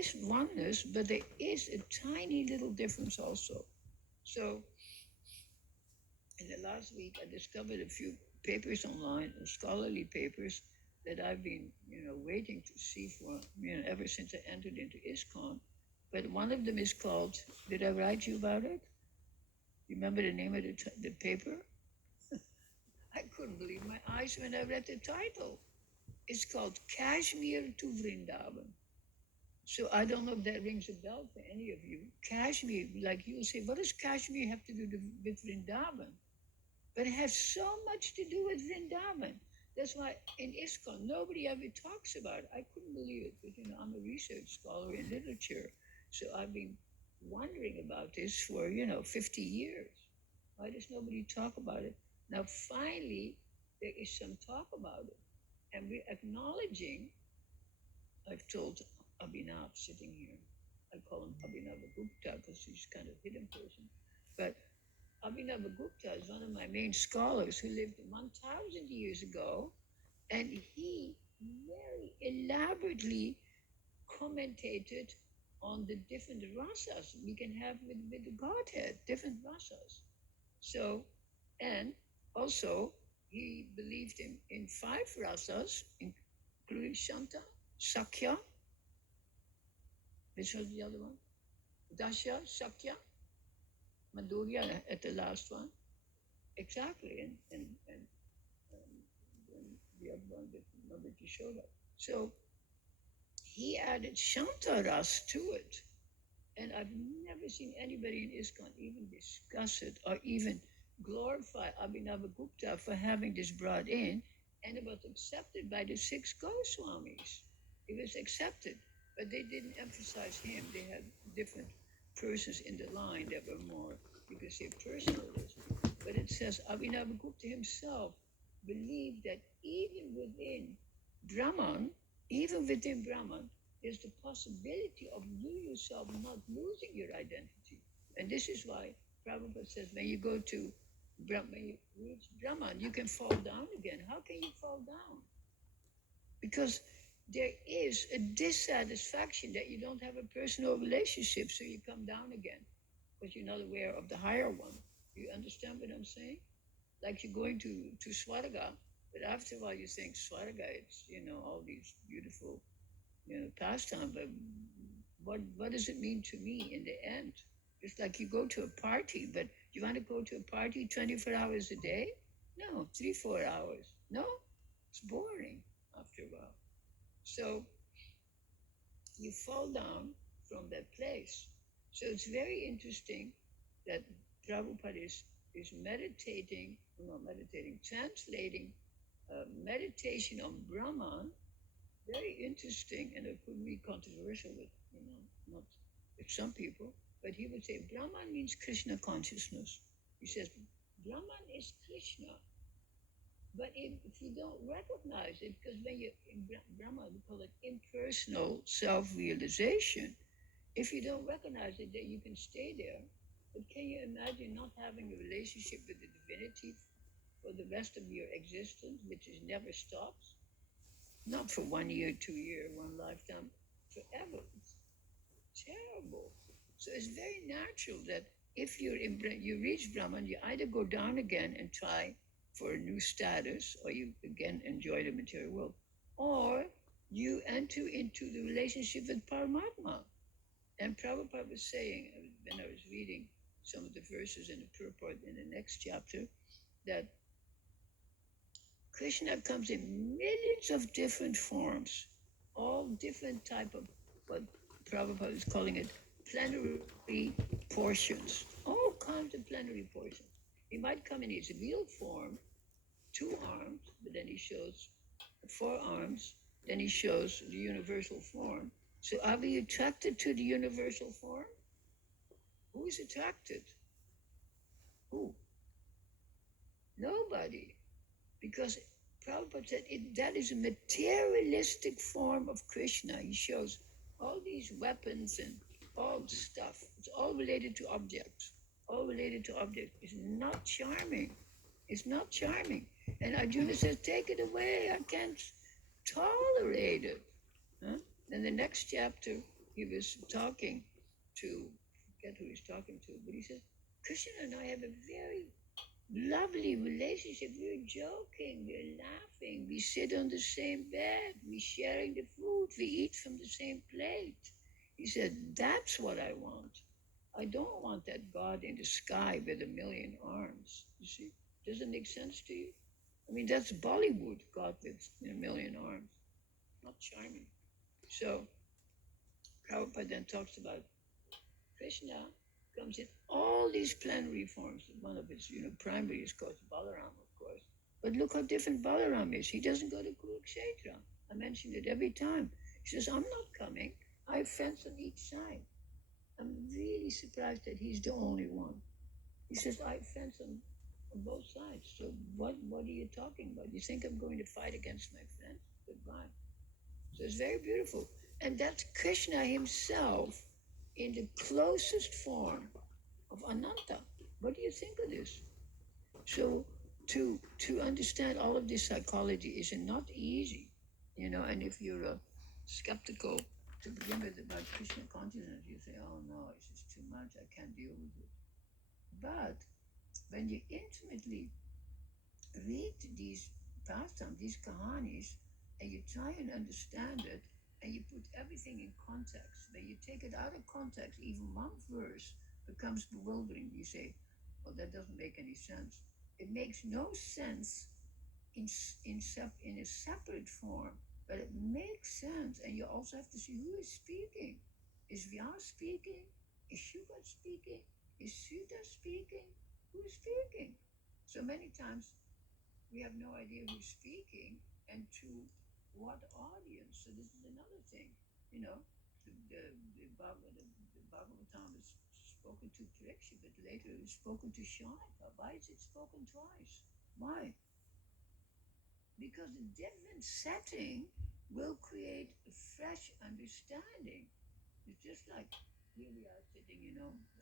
is oneness, but there is a tiny little difference also. So in the last week, I discovered a few papers online, scholarly papers that I've been, waiting to see for, ever since I entered into ISKCON. But one of them is called, did I write you about it? You remember the name of the paper? I couldn't believe my eyes when I read the title. It's called Kashmir to Vrindavan. So I don't know if that rings a bell for any of you. Kashmir, like you'll say, what does Kashmir have to do with Vrindavan? But it has so much to do with Vrindavan. That's why in ISKCON, nobody ever talks about it. I couldn't believe it, but I'm a research scholar in literature. So I've been wondering about this for, 50 years. Why does nobody talk about it? Now, finally, there is some talk about it. And we're acknowledging, I've told Abhinav sitting here, I call him Abhinava Gupta because he's kind of a hidden person. But Abhinava Gupta is one of my main scholars who lived 1,000 years ago, and he very elaborately commentated on the different rasas we can have with the Godhead, different rasas. So, and also he believed in 5 rasas, including Shanta, Sakya, which was the other one? Dasha, Sakya, Madhurya at the last one. Exactly, and the other one that you showed up. So he added Shantaras to it. And I've never seen anybody in ISKCON even discuss it or even glorify Abhinavagupta for having this brought in. And it was accepted by the 6 Goswamis. It was accepted, but they didn't emphasize him. They had different persons in the line that were more, you could say, personalism. But it says Abhinavagupta himself believed that even within Brahman, there's the possibility of you yourself not losing your identity. And this is why Prabhupada says when you go to when you reach Brahman, you can fall down again. How can you fall down? Because there is a dissatisfaction that you don't have a personal relationship, so you come down again because you're not aware of the higher one. You understand what I'm saying? Like you're going to Swarga, but after a while you think Swarga, it's, all these beautiful pastime, but what does it mean to me in the end? It's like you go to a party, but you want to go to a party 24 hours a day? No, 3-4 hours. No, it's boring after a while. So you fall down from that place. So it's very interesting that Prabhupada is translating meditation on Brahman. Very interesting, and it could be controversial with, not with some people, but he would say Brahman means Krishna consciousness. He says Brahman is Krishna, but if you don't recognize it, because when you're in Brahman, we call it impersonal self-realization. If you don't recognize it, then you can stay there. But can you imagine not having a relationship with the divinity for the rest of your existence, which is never stops? Not for 1 year, 2 years, 1 lifetime, forever. It's terrible. So it's very natural that if you reach Brahman, you either go down again and try for a new status, or you again enjoy the material world, or you enter into the relationship with Paramatma. And Prabhupada was saying, when I was reading some of the verses in the purport in the next chapter, that Krishna comes in millions of different forms, all different type of what Prabhupada is calling it plenary portions, all kinds of plenary portions. He might come in his real form, 2 arms, but then he shows 4 arms, then he shows the universal form. So are we attracted to the universal form? Who is attracted? Who? Nobody. Because Prabhupada said that is a materialistic form of Krishna. He shows all these weapons and all stuff. It's all related to objects. All related to objects. It's not charming. It's not charming. And Arjuna says, take it away. I can't tolerate it. Huh? Then the next chapter, he was talking to, forget who he's talking to, but he says, Krishna and I have a very lovely relationship. We're joking, we're laughing, we sit on the same bed, we're sharing the food, we eat from the same plate. He said, that's what I want. I don't want that God in the sky with a million arms. You see? Does it make sense to you? I mean, that's Bollywood, God with a million arms. Not charming. So, Prabhupada then talks about Krishna comes in all these plenary forms. One of his, primary is called Balaram, of course. But look how different Balaram is. He doesn't go to Kurukshetra. I mention it every time. He says, I'm not coming. I have friends on each side. I'm really surprised that he's the only one. He says, I have friends on both sides. So what are you talking about? You think I'm going to fight against my friends? Goodbye. So it's very beautiful. And that's Krishna himself in the closest form of Ananta. What do you think of this? So to understand all of this psychology is not easy, and if you're skeptical to begin with about Krishna consciousness, you say, oh no, it's just too much, I can't deal with it. But when you intimately read these pastimes, these kahanis, and you try and understand it, and you put everything in context. When you take it out of context, even one verse becomes bewildering. You say, well, that doesn't make any sense. It makes no sense in a separate form, but it makes sense. And you also have to see who is speaking. Is Vyas speaking? Is Shuka speaking? Is Sudha speaking? Who is speaking? So many times we have no idea who's speaking and to what audience. So this is another thing, the Bhagavatam is spoken to Parikshit, but later it was spoken to Shanika. Why is it spoken twice? Why? Because a different setting will create a fresh understanding. It's just like here we are sitting,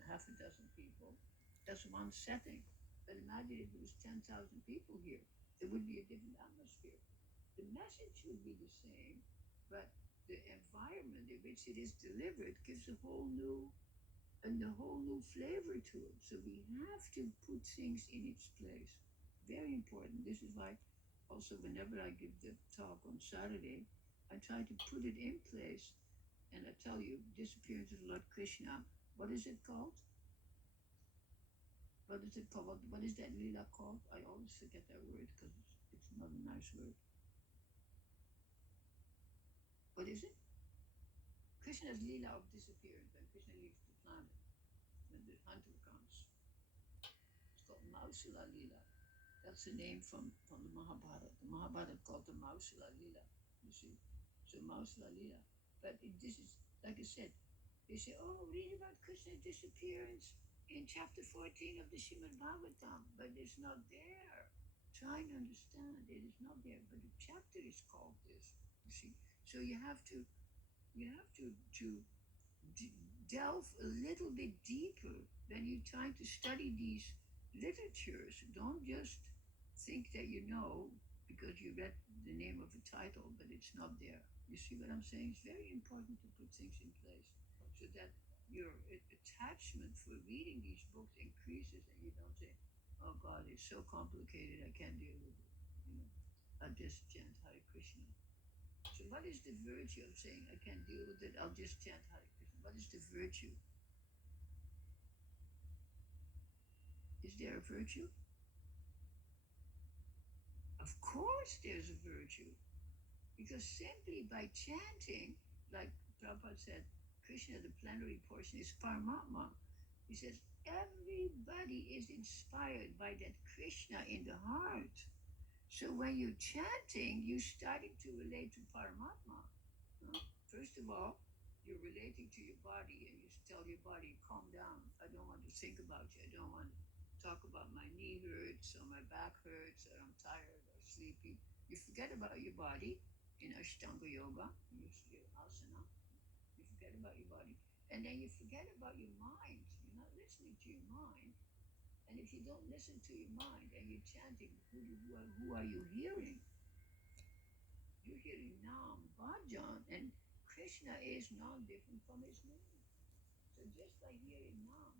half a dozen people. That's one setting. But imagine if there was 10,000 people here. It would be a different atmosphere. The message would be the same, but the environment in which it is delivered gives a whole new flavor to it. So we have to put things in its place. Very important. This is why also whenever I give the talk on Saturday, I try to put it in place. And I tell you, disappearance of Lord Krishna. What is it called? What is it called? What is that lila called? I always forget that word because it's not a nice word. What is it? Krishna's lila of disappearance, when Krishna leaves the planet, when the hunter comes. It's called Mausila Lila. That's the name from the Mahabharata. The Mahabharata called the Mausila Lila. You see? So Mausila Lila. But this is, like I said, they say, oh, read about Krishna's disappearance in chapter 14 of the Srimad Bhagwatam, but it's not there. Try and understand, it is not there, but the chapter is called this. You see, so you have to delve a little bit deeper when you're trying to study these literatures. Don't just think that you know because you read the name of a title, but it's not there. You see what I'm saying? It's very important to put things in place so that your attachment for reading these books increases and you don't say, oh God, it's so complicated, I can't deal with it. I'll just chant Hare Krishna. So what is the virtue of saying I can't deal with it, I'll just chant Hare Krishna? What is the virtue? Is there a virtue? Of course there's a virtue. Because simply by chanting, like Prabhupada said, Krishna, the plenary portion, is Paramatma. He says, everybody is inspired by that Krishna in the heart. So when you're chanting, you're starting to relate to Paramatma. First of all, you're relating to your body and you tell your body, calm down. I don't want to think about you. I don't want to talk about my knee hurts or my back hurts or I'm tired or sleepy. You forget about your body in Ashtanga Yoga, your asana. You forget about your body. And then you forget about your mind. You're not listening to your mind. And if you don't listen to your mind and you're chanting, who are you hearing? You're hearing Nam, Bhajan, and Krishna is non-different from his name. So just by hearing Nam,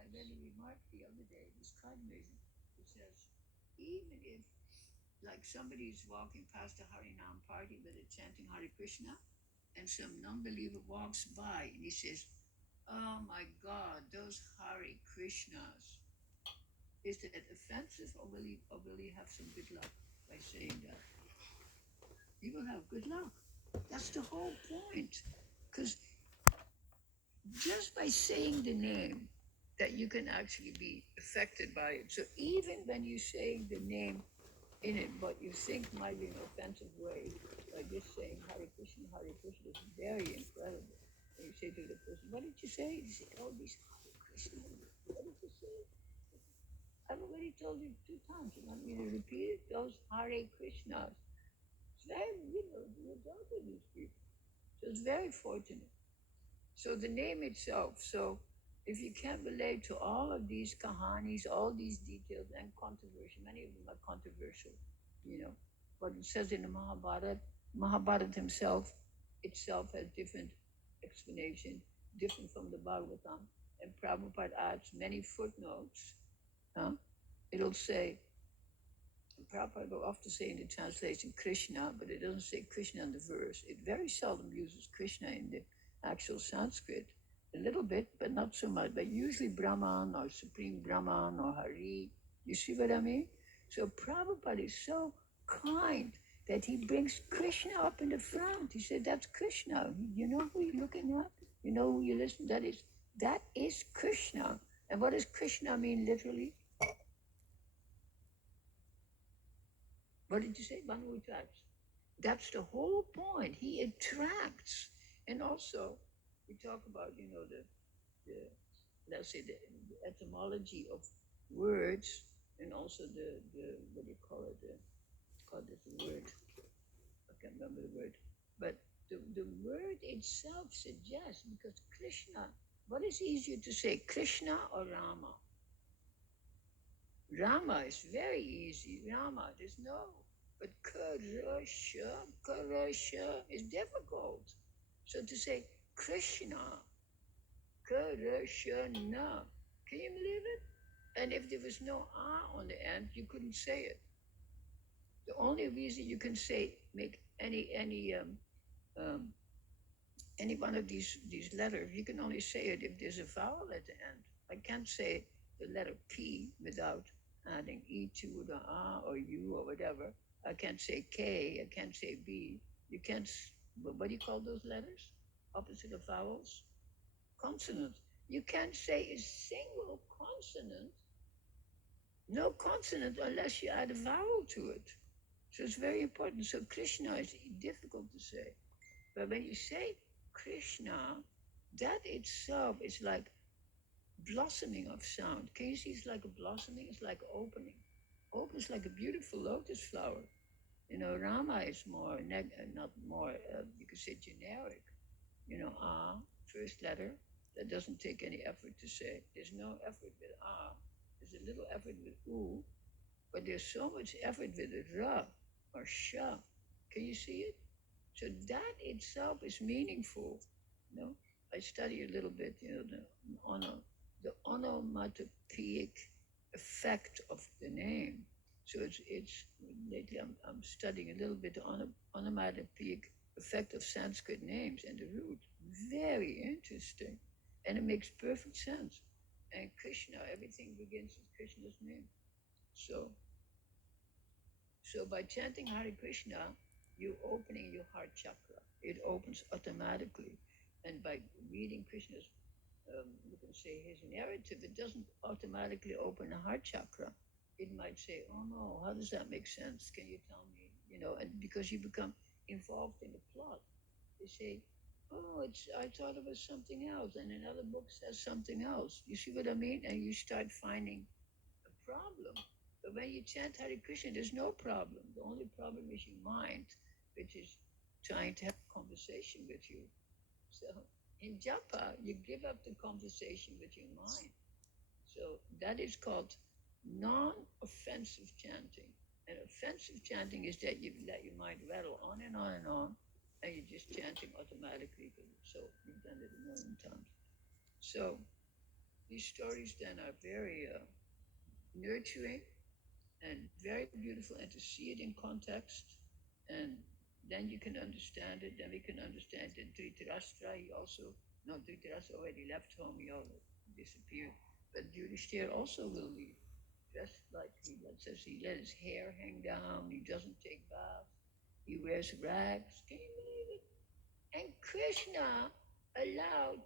I read a remark the other day, it was kind of amazing. It says, even if like somebody's walking past a Harinam party where they're chanting Hare Krishna, and some non-believer walks by and he says, "Oh my God, those Hare Krishnas." Is that offensive, or will he have some good luck by saying that? He will have good luck. That's the whole point. Because just by saying the name, that you can actually be affected by it. So even when you're saying the name in it, but you think might be an offensive way, like just saying Hare Krishna is very incredible. And you say to the person, "What did you say?" You say, "Oh, these Hare Krishna." What did you say? I've already told you 2 times. You want me to repeat it? Those Hare Krishnas. It's very, you talk to these people. So it's very fortunate. So the name itself. So if you can't relate to all of these kahanis, all these details and controversial, many of them are controversial, you know. But it says in the Mahabharata itself has different explanation, different from the Bhagavatam. And Prabhupada adds many footnotes. Huh? It'll say, Prabhupada will often say in the translation Krishna, but it doesn't say Krishna in the verse. It very seldom uses Krishna in the actual Sanskrit. A little bit, but not so much. But usually Brahman or Supreme Brahman or Hari. You see what I mean? So Prabhupada is so kind that he brings Krishna up in the front. He said, "That's Krishna. You know who you're looking at? You know who you listen to? That is Krishna." And what does Krishna mean literally? What did you say? One who attracts. That's the whole point. He attracts. And also, we talk about, the let's say, the etymology of words, and also the what do you call it? Call this word. I can't remember the word. But the word itself suggests, because Krishna, what is easier to say, Krishna or Rama? Rama is very easy. Rama, there's no. But Karasha is difficult. So to say Krishna, Karashana, can you believe it? And if there was no R on the end, you couldn't say it. The only reason you can say, make any one of these letters, you can only say it if there's a vowel at the end. I can't say the letter P without adding E to the R or U or whatever. I can't say K, I can't say B. You can't, what do you call those letters? Opposite of vowels? Consonants. You can't say a single consonant, no consonant, unless you add a vowel to it. So it's very important. So Krishna is difficult to say. But when you say Krishna, that itself is like blossoming of sound. Can you see it's like a blossoming? It's like opening. Opens like a beautiful lotus flower. Rama is more, not more, you could say generic. First letter, that doesn't take any effort to say. There's no effort with There's a little effort with U, but there's so much effort with Ra or Sha. Can you see it? So that itself is meaningful. I study a little bit, the onomatopoeic effect of the name. So it's lately I'm studying a little bit the onomatopoeic effect of Sanskrit names and the root. Very interesting, and it makes perfect sense. And Krishna, everything begins with Krishna's name. So by chanting Hare Krishna, you're opening your heart chakra. It opens automatically. And by reading Krishna's, you can say his narrative, it doesn't automatically open the heart chakra. It might say, "Oh no, how does that make sense? Can you tell me?" And because you become involved in the plot, they say, "Oh, I thought it was something else," and another book says something else. You see what I mean? And you start finding a problem. But when you chant Hare Krishna, there's no problem. The only problem is your mind, which is trying to have a conversation with you. So in japa, you give up the conversation with your mind. So that is called non-offensive chanting. And offensive chanting is that you let your mind rattle on and on and on, and you're just chanting automatically because so you've done it a million times. So these stories then are very nurturing and very beautiful, and to see it in context, and then you can understand it. Then we can understand that Dhritarashtra, he also, no, Dhritarashtra already left home, he already disappeared. But Yudhishthira also will leave, dressed like he let his hair hang down, he doesn't take baths, he wears rags. Can you believe it? And Krishna allowed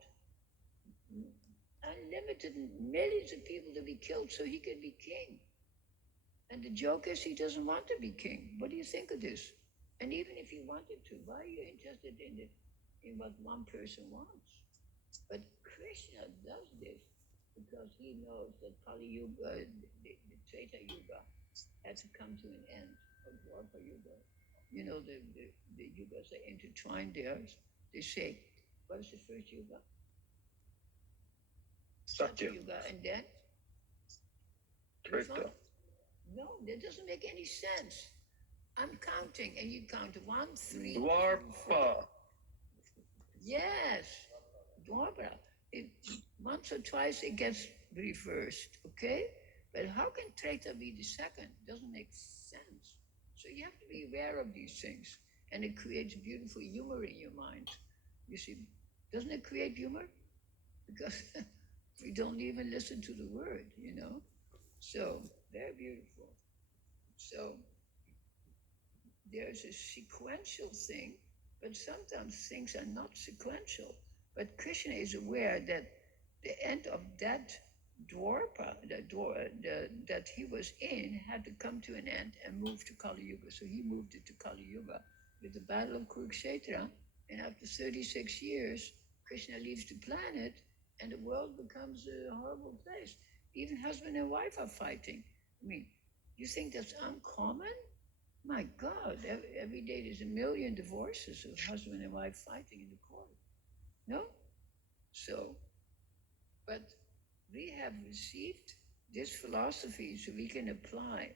unlimited millions of people to be killed so he could be king. And the joke is he doesn't want to be king. What do you think of this? And even if he wanted to, why are you interested in what one person wants? But Krishna does this because he knows that Kali Yuga, the Treta Yuga, had to come to an end, or Dwapara Yuga. You know, the yugas are intertwined there. They say, what is the first yuga? Satya Yuga, and then? Treta. No, that doesn't make any sense. I'm counting, and you count 1, 3. Dwarpa. Yes, Dwapara. Once or twice it gets reversed, okay? But how can Treta be the second? Doesn't make sense. So you have to be aware of these things, and it creates beautiful humor in your mind. You see, doesn't it create humor? Because we don't even listen to the word, you know? So, very beautiful. So, there's a sequential thing, but sometimes things are not sequential. But Krishna is aware that the end of that dwarpa, that he was in, had to come to an end and move to Kali Yuga. So he moved it to Kali Yuga with the Battle of Kurukshetra. And after 36 years, Krishna leaves the planet and the world becomes a horrible place. Even husband and wife are fighting. I mean, you think that's uncommon? My God, every day there's a million divorces of husband and wife fighting in the court. No? So, but we have received this philosophy so we can apply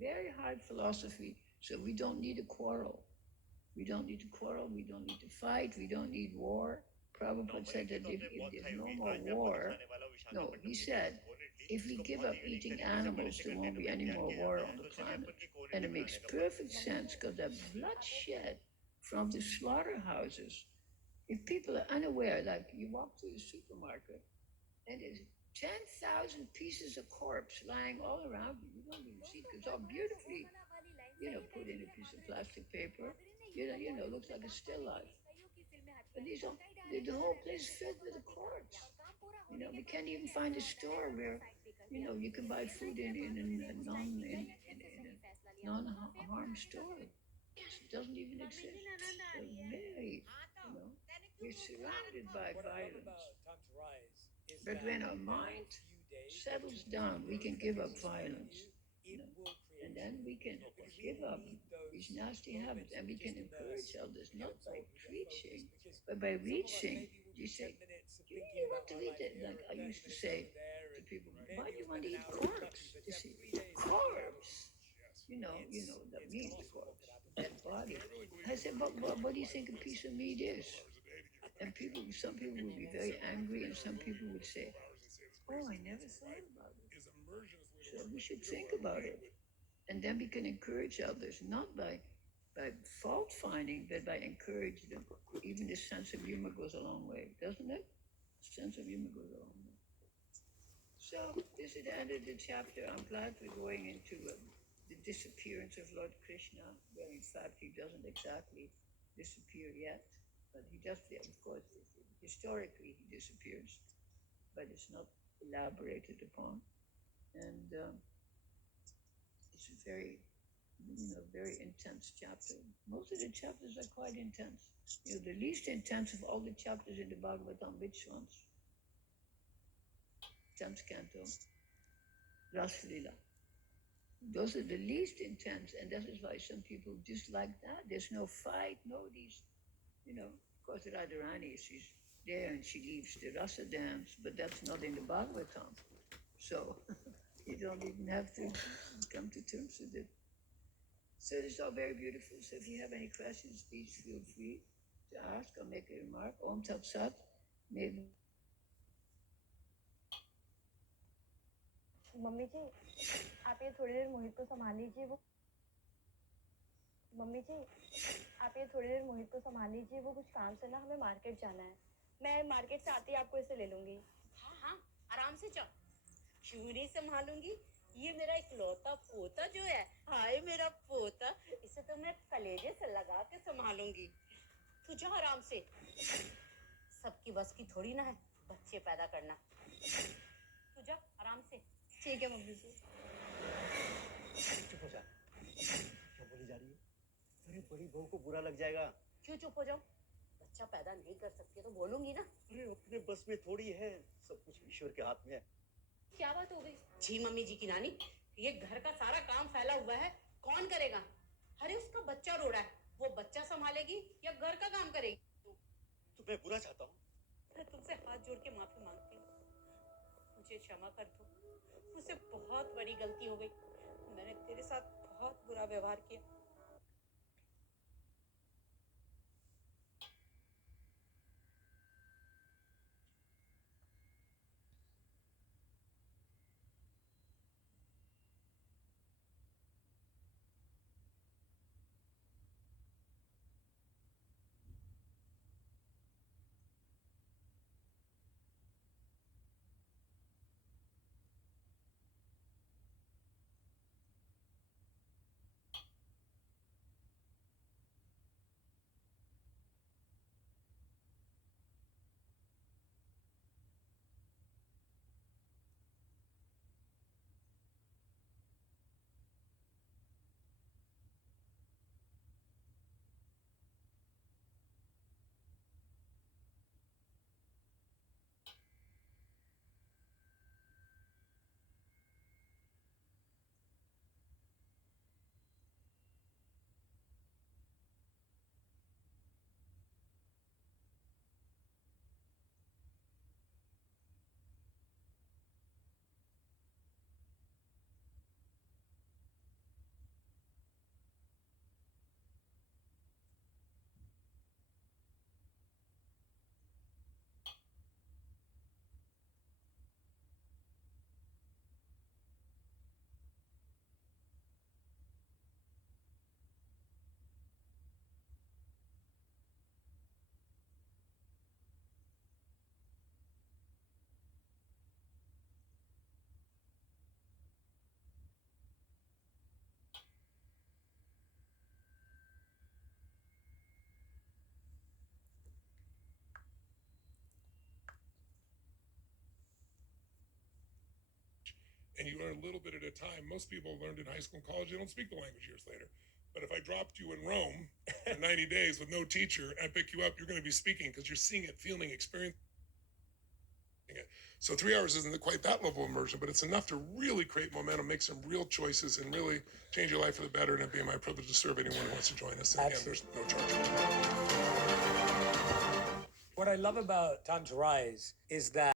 very high philosophy so we don't need a quarrel. We don't need to quarrel, we don't need to fight, we don't need war. Prabhupada said that if there's no more war, no, he said, if we give up eating animals, there won't be any more war on the planet. And it makes perfect sense because the bloodshed from the slaughterhouses, if people are unaware, like you walk through the supermarket and there's 10,000 pieces of corpse lying all around you, you don't even see it because it's all beautifully, put in a piece of plastic paper, looks like a still life. But the whole place is filled with the corpse. We can't even find a store where, you can buy food in a non-harm store. It doesn't even exist. We're very, we're surrounded by violence. But when our mind settles down, we can give up violence. And then we can give up these nasty habits and we can encourage others, not by preaching, but by reaching. You say, do you really want to eat it? Like I used to say to people, why do you want to eat corpse? You see, corpse. That means corpse, dead body. I said, but what do you think a piece of meat is? And some people would be very angry, and some people would say, oh, I never thought about it. So we should think about it. And then we can encourage others, not by fault finding, but by encouraging them. Even the sense of humor goes a long way, doesn't it? Sense of humor goes a long way. So this is the end of the chapter. I'm glad we're going into the disappearance of Lord Krishna, where in fact he doesn't exactly disappear yet, but he does, of course, historically he disappears, but it's not elaborated upon. And it's a very, very intense chapter. Most of the chapters are quite intense. The least intense of all the chapters in the Bhagavatam, which ones? 10th canto, Rasa Lila. Those are the least intense, and that is why some people dislike that. There's no fight, no these, of course, Radharani, she's there and she leaves the Rasa dance, but that's not in the Bhagavatam. So you don't even have to come to terms with it. So it's all very beautiful. So if you have any questions, please feel free. to ask or make a remark? Om Tat Sat. May mummy ji आप ये थोड़ी देर मोहित को संभाल लीजिए वो mummy ji आप ये थोड़ी देर मोहित को संभाल लीजिए वो कुछ काम से ना हमें मार्केट जाना है मैं मार्केट से आती आपको इसे ले लूंगी हाँ हाँ आराम से जाओ क्यों नहीं संभालूंगी ये मेरा इकलौता पोता जो है हाय मेरा पोता इसे तो मैं कलेजे से लगा के संभालूंगी तू जा आराम से सबकी बस की थोड़ी ना है बच्चे पैदा करना तू जा आराम से ठीक है मम्मी जी चुप हो जा क्या बोली जा रही है अरे बड़ी बहू को बुरा लग जाएगा क्यों चुप हो जाओ बच्चा पैदा नहीं कर सकती तो बोलूंगी ना अरे अपने बस में थोड़ी है सब कुछ ईश्वर के हाथ में है क्या बात हो गई जी मम्मी जी की नानी ये घर का सारा काम फैला हुआ है कौन करेगा अरे उसका बच्चा रो रहा है वो बच्चा संभालेगी या घर का काम करेगी तो मैं बुरा चाहता हूँ मैं तुमसे हाथ जोड़ के माफी मांगती हूँ मुझे क्षमा कर दो मुझसे बहुत बड़ी गलती हो गई मैंने तेरे साथ बहुत बुरा व्यवहार किया and you learn a little bit at a time. Most people learned in high school and college, they don't speak the language years later. But if I dropped you in Rome for 90 days with no teacher and I pick you up, you're going to be speaking because you're seeing it, feeling, experiencing it. So 3 hours isn't quite that level of immersion, but it's enough to really create momentum, make some real choices, and really change your life for the better. And it'd be my privilege to serve anyone who wants to join us. And again, there's no charge. What I love about Time to Rise is that